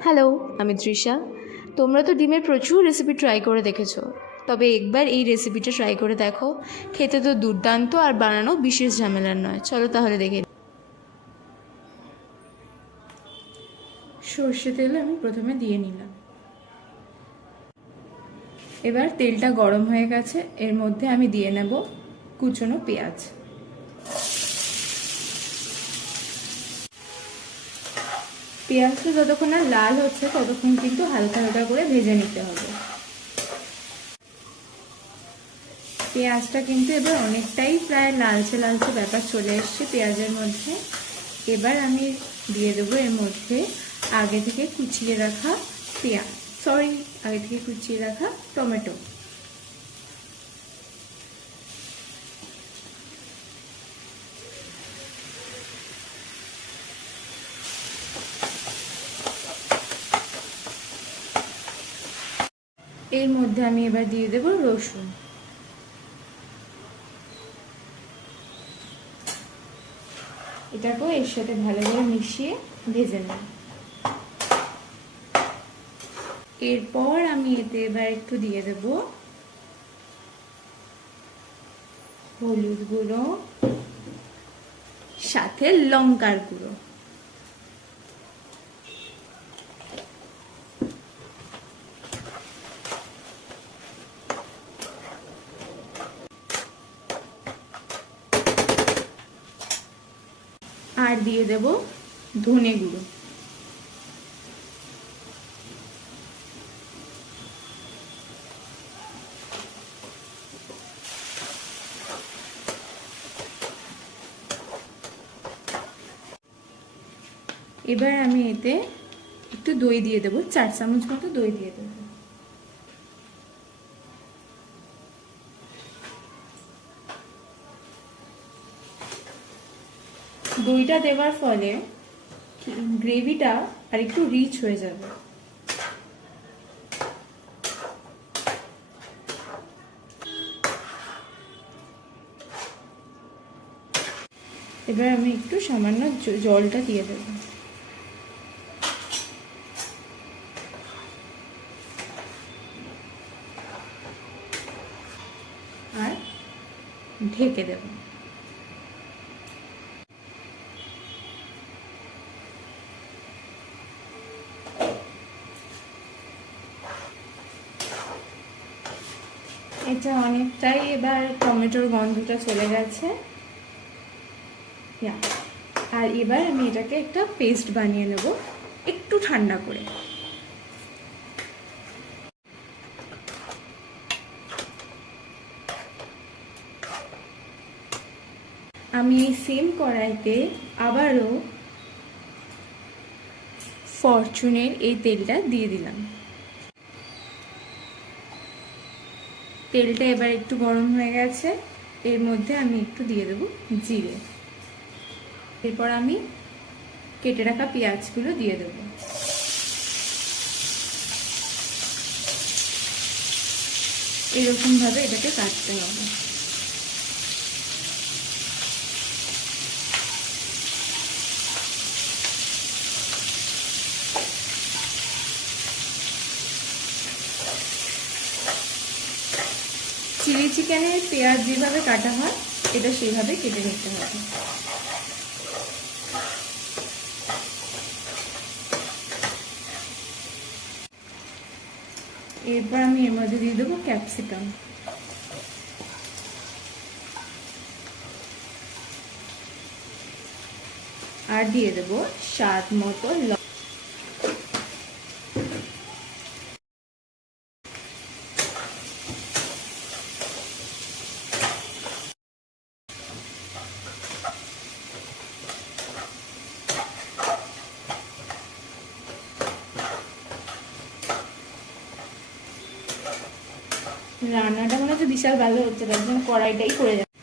Hello, আমি তৃষা। তোমরা তো ডিমের প্রচুর রেসিপি ট্রাই করে দেখেছো, তবে একবার এই রেসিপিটা ট্রাই করে দেখো। খেতে তো দুর্দান্ত আর বানানো বিশেষ ঝামেলার নয়। চলো তাহলে দেখে নিই। সর্ষে তেল আমি প্রথমে দিয়ে নিলাম। এবার তেলটা গরম হয়ে গেছে, এর মধ্যে আমি দিয়ে নেব কুচনো পেঁয়াজ। পেঁয়াজটা যতক্ষণ না লাল হচ্ছে ততক্ষণ কিন্তু হালকা হালকা করে ভেজে নিতে হবে। পেঁয়াজটা কিন্তু এবার অনেকটাই প্রায় লালচে লালচে ব্যাপার চলে এসছে পেঁয়াজের মধ্যে। এবার আমি দিয়ে দেবো এর মধ্যে আগে থেকে কুচিয়ে রাখা আগে থেকে কুচিয়ে রাখা টমেটো। এর মধ্যে আমি এবার দিয়ে দেবো রসুন। এটাকেও এর সাথে ভালো করে মিশিয়ে ভেজে নেব। এরপর আমি এতে এবার একটু দিয়ে দেব হলুদ গুঁড়ো, সাথে লঙ্কার গুঁড়ো। আর দিয়ে দেব ধনে গুঁড়ো। এবার আমি এতে একটু দই দিয়ে দেবো, 4 চামচ মতো দই দিয়ে দেবো। দইটা দেওয়ার ফলে গ্রেভিটা আর একটু রিচ হয়ে যাবে। এবার আমি একটু সামান্য জলটা দিয়ে দেবো। আর ঢেকে দেব। এটা অনেকটাই এবার টমেটোর গন্ধটা চলে গেছে। আর এবার আমি এটাকে একটা পেস্ট বানিয়ে নেব একটু ঠান্ডা করে। আমি এই সেম কড়াইতে আবারও ফরচুনের এই তেলটা দিয়ে দিলাম। তেলটা এবার একটু গরম হয়ে গেছে, এর মধ্যে আমি একটু দিয়ে দেবো জিরে। এরপর আমি কেটে রাখা পেঁয়াজগুলো দিয়ে দেবো। এরকমভাবে এটাকে কাটতে হবে। চিলি চিকেনের পেঁয়াজ যেভাবে কাটা হয় এটা সেইভাবে কেটে নিতে হবে। এরপর আমি এর মধ্যে দিয়ে দেবো ক্যাপসিকাম। আর দিয়ে দেবো স্বাদ মতো রান্নাটা মনে হচ্ছে বিশাল ভালো হচ্ছে, তার জন্য কড়াইটাই করে যাচ্ছে।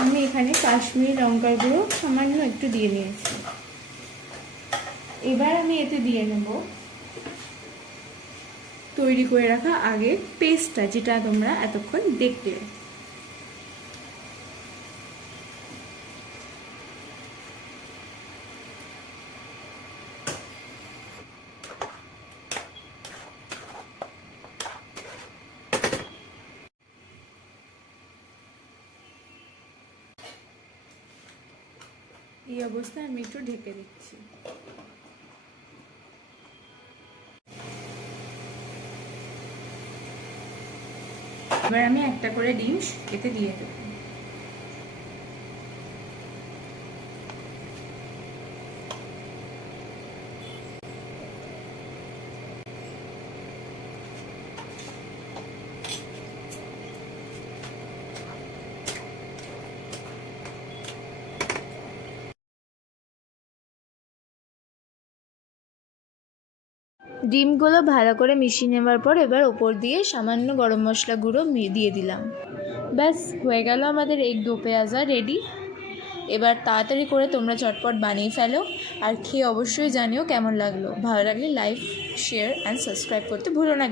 আমি এখানে কাশ্মীরি লঙ্কার গুঁড়ো সামান্য একটু দিয়ে নিয়েছি। এবার আমি এতে দিয়ে নেব তৈরি করে রাখা আগে পেস্টটা, যেটা তোমরা এতক্ষণ দেখতে। এই অবস্থায় আমি একটু ঢেকে দিচ্ছি। এবার আমি একটা করে ডিম এতে দিয়ে দেবো। ডিমগুলো ভালো করে মিশিয়ে নেওয়ার পর এবার ওপর দিয়ে সামান্য গরম মশলা গুঁড়ো দিয়ে দিলাম। ব্যাস হয়ে গেল আমাদের এগ দো পেঁয়াজা রেডি। এবার তাড়াতাড়ি করে তোমরা চটপট বানিয়ে ফেলো আর খেয়ে অবশ্যই জানিও কেমন লাগলো। ভালো লাগলে লাইক, শেয়ার অ্যান্ড সাবস্ক্রাইব করতে ভুলো না।